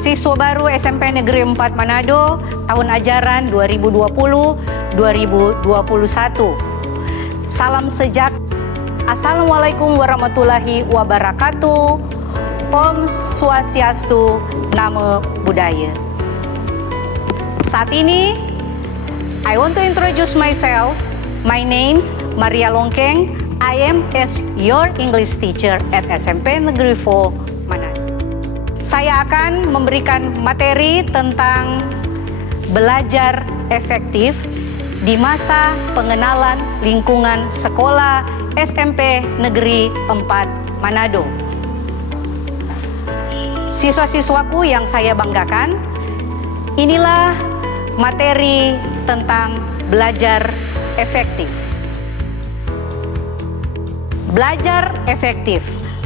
siswa baru SMP Negeri 4 Manado tahun ajaran 2020-2021. Salam sejak. Assalamualaikum warahmatullahi wabarakatuh. Om Swastiastu, Namo Buddhaya. Saat ini, I want to introduce myself. My name's Maria Longkeng. I am as your English teacher at SMP Negeri 4 Manado. Saya akan memberikan materi tentang belajar efektif di masa pengenalan lingkungan sekolah SMP Negeri 4 Manado. Siswa-siswaku yang saya banggakan, inilah materi tentang belajar efektif. Belajar efektif.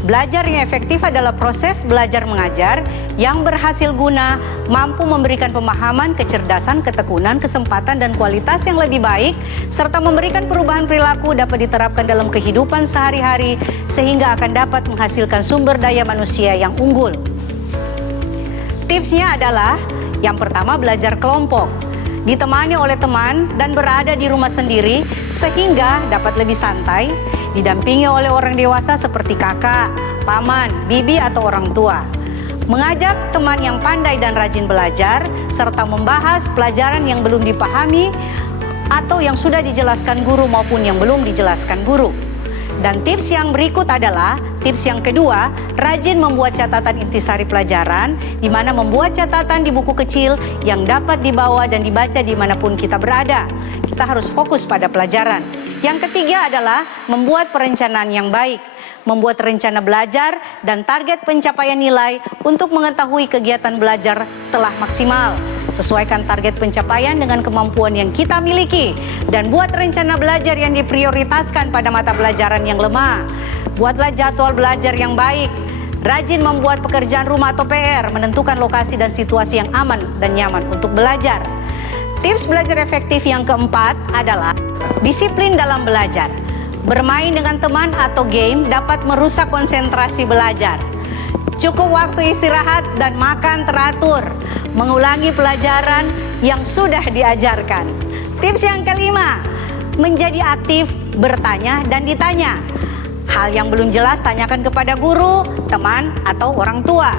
Belajar yang efektif adalah proses belajar mengajar yang berhasil guna, mampu memberikan pemahaman, kecerdasan, ketekunan, kesempatan, dan kualitas yang lebih baik, serta memberikan perubahan perilaku dapat diterapkan dalam kehidupan sehari-hari, sehingga akan dapat menghasilkan sumber daya manusia yang unggul. Tipsnya adalah, yang pertama, belajar kelompok. Ditemani oleh teman dan berada di rumah sendiri sehingga dapat lebih santai, didampingi oleh orang dewasa seperti kakak, paman, bibi, atau orang tua. Mengajak teman yang pandai dan rajin belajar, serta membahas pelajaran yang belum dipahami atau yang sudah dijelaskan guru maupun yang belum dijelaskan guru. Dan tips yang berikut adalah, tips yang kedua, rajin membuat catatan intisari pelajaran, di mana membuat catatan di buku kecil yang dapat dibawa dan dibaca dimanapun kita berada. Kita harus fokus pada pelajaran. Yang ketiga adalah membuat perencanaan yang baik, membuat rencana belajar dan target pencapaian nilai untuk mengetahui kegiatan belajar telah maksimal. Sesuaikan target pencapaian dengan kemampuan yang kita miliki dan buat rencana belajar yang diprioritaskan pada mata pelajaran yang lemah. Buatlah jadwal belajar yang baik. Rajin membuat pekerjaan rumah atau PR, menentukan lokasi dan situasi yang aman dan nyaman untuk belajar. Tips belajar efektif yang keempat adalah disiplin dalam belajar. Bermain dengan teman atau game dapat merusak konsentrasi belajar. Cukup waktu istirahat dan makan teratur. Mengulangi pelajaran yang sudah diajarkan. Tips yang kelima, menjadi aktif, bertanya dan ditanya. Hal yang belum jelas tanyakan kepada guru, teman, atau orang tua.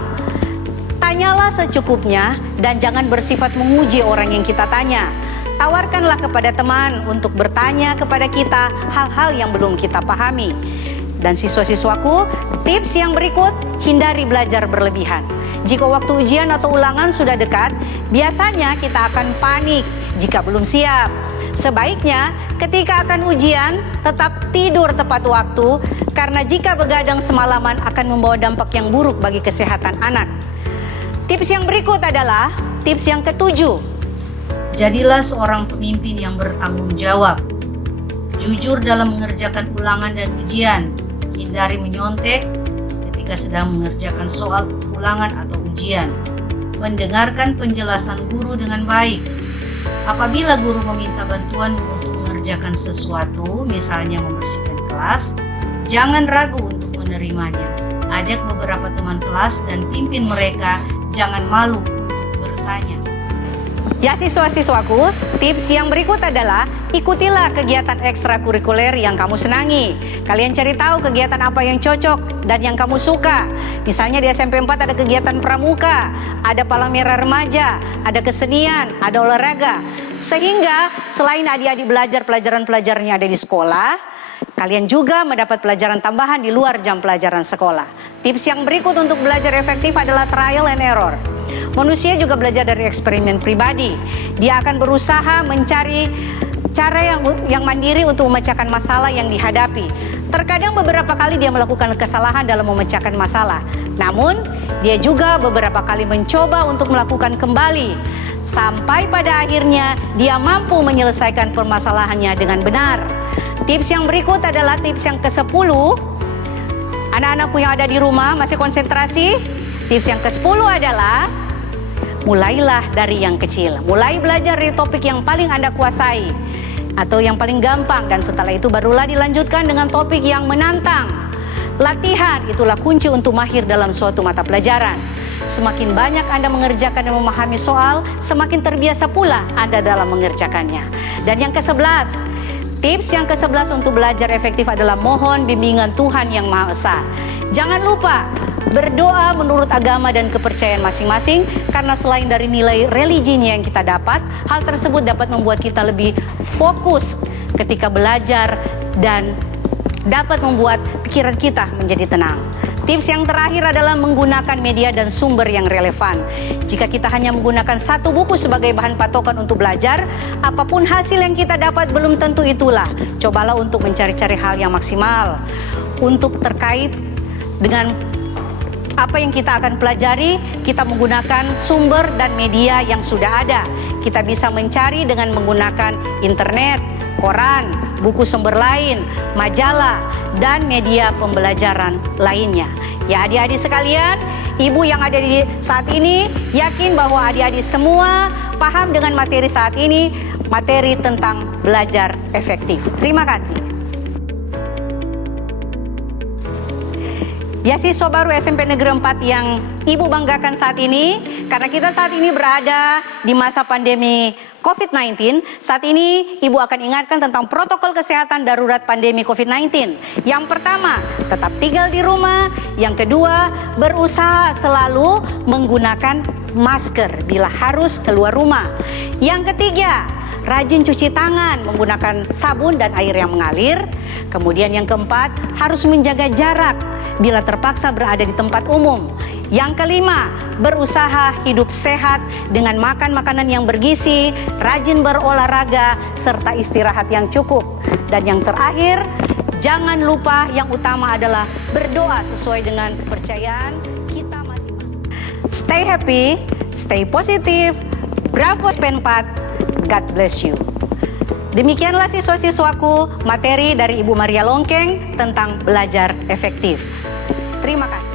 Tanyalah secukupnya dan jangan bersifat menguji orang yang kita tanya. Tawarkanlah kepada teman untuk bertanya kepada kita hal-hal yang belum kita pahami. Dan siswa-siswaku, tips yang berikut, hindari belajar berlebihan. Jika waktu ujian atau ulangan sudah dekat, biasanya kita akan panik jika belum siap. Sebaiknya ketika akan ujian, tetap tidur tepat waktu, karena jika begadang semalaman akan membawa dampak yang buruk bagi kesehatan anak. Tips yang berikut adalah tips yang ketujuh. Jadilah seorang pemimpin yang bertanggung jawab. Jujur dalam mengerjakan ulangan dan ujian. Hindari menyontek ketika sedang mengerjakan soal ulangan atau ujian. Mendengarkan penjelasan guru dengan baik. Apabila guru meminta bantuan untuk mengerjakan sesuatu, misalnya membersihkan kelas, jangan ragu untuk menerimanya. Ajak beberapa teman kelas dan pimpin mereka, jangan malu untuk bertanya. Ya siswa-siswaku, tips yang berikut adalah ikutilah kegiatan ekstrakurikuler yang kamu senangi. Kalian cari tahu kegiatan apa yang cocok dan yang kamu suka. Misalnya di SMP 4 ada kegiatan pramuka, ada palang merah remaja, ada kesenian, ada olahraga. Sehingga selain adik-adik belajar pelajaran-pelajarannya ada di sekolah, kalian juga mendapat pelajaran tambahan di luar jam pelajaran sekolah. Tips yang berikut untuk belajar efektif adalah trial and error. Manusia juga belajar dari eksperimen pribadi. Dia akan berusaha mencari cara yang mandiri untuk memecahkan masalah yang dihadapi. Terkadang beberapa kali dia melakukan kesalahan dalam memecahkan masalah. Namun, dia juga beberapa kali mencoba untuk melakukan kembali. Sampai pada akhirnya dia mampu menyelesaikan permasalahannya dengan benar. Tips yang berikut adalah tips yang ke-10. Anak-anakku yang ada di rumah masih konsentrasi? Tips yang ke-10 adalah mulailah dari yang kecil. Mulai belajar dari topik yang paling Anda kuasai atau yang paling gampang, dan setelah itu barulah dilanjutkan dengan topik yang menantang. Latihan itulah kunci untuk mahir dalam suatu mata pelajaran. Semakin banyak Anda mengerjakan dan memahami soal, semakin terbiasa pula Anda dalam mengerjakannya. Dan yang ke-11, tips yang ke-11 untuk belajar efektif adalah mohon bimbingan Tuhan Yang Maha Esa. Jangan lupa berdoa menurut agama dan kepercayaan masing-masing, karena selain dari nilai religinya yang kita dapat, hal tersebut dapat membuat kita lebih fokus ketika belajar dan dapat membuat pikiran kita menjadi tenang. Tips yang terakhir adalah menggunakan media dan sumber yang relevan. Jika kita hanya menggunakan satu buku sebagai bahan patokan untuk belajar, apapun hasil yang kita dapat belum tentu itulah. Cobalah untuk mencari-cari hal yang maksimal. Untuk terkait dengan apa yang kita akan pelajari, kita menggunakan sumber dan media yang sudah ada. Kita bisa mencari dengan menggunakan internet, koran, buku sumber lain, majalah, dan media pembelajaran lainnya. Ya adik-adik sekalian, ibu yang ada di saat ini yakin bahwa adik-adik semua paham dengan materi saat ini, materi tentang belajar efektif. Terima kasih. Ya, siswa baru SMP Negeri 4 yang ibu banggakan saat ini, karena kita saat ini berada di masa pandemi COVID-19, saat ini ibu akan ingatkan tentang protokol kesehatan darurat pandemi COVID-19. Yang pertama, tetap tinggal di rumah. Yang kedua, berusaha selalu menggunakan masker bila harus keluar rumah. Yang ketiga, rajin cuci tangan menggunakan sabun dan air yang mengalir. Kemudian yang keempat, harus menjaga jarak bila terpaksa berada di tempat umum. Yang kelima, berusaha hidup sehat dengan makan makanan yang bergizi, rajin berolahraga, serta istirahat yang cukup. Dan yang terakhir, jangan lupa yang utama adalah berdoa sesuai dengan kepercayaan kita masing-masing. Stay happy, stay positive, bravo SP4, God bless you. Demikianlah siswa-siswaku materi dari Ibu Maria Longkeng tentang belajar efektif. Terima kasih.